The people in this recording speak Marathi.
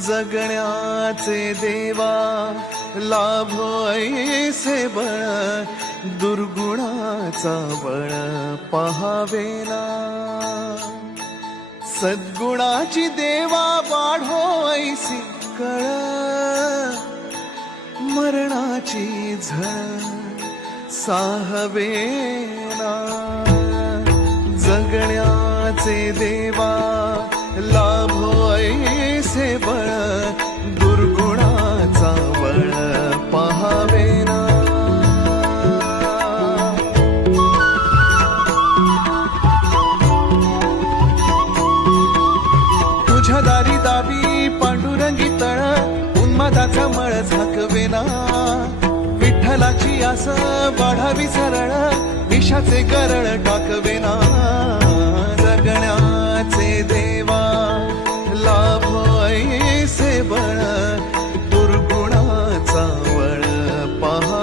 जगण्याचे देवा लाभो ऐसे बळ, दुर्गुणाचा बळ पहावेना. सद्गुणाची देवा वाढो ऐसी कळ, मरणाची झळ साहवेना. जगण्याचे देवा लाभो ऐसे बळ, दुर्गुणाचा बळ पहावेना. तुझ्या दारी दावी पांडुरंगी तळ, उन्मादाचा मळ झाकवेना. विठ्ठलाची आस वाढावी सरळ, विषाचे गरळ टाकवेना. जगण्याचे देवा लाभो ऐसे बळ, दुर्गुणाचा बळ पहा.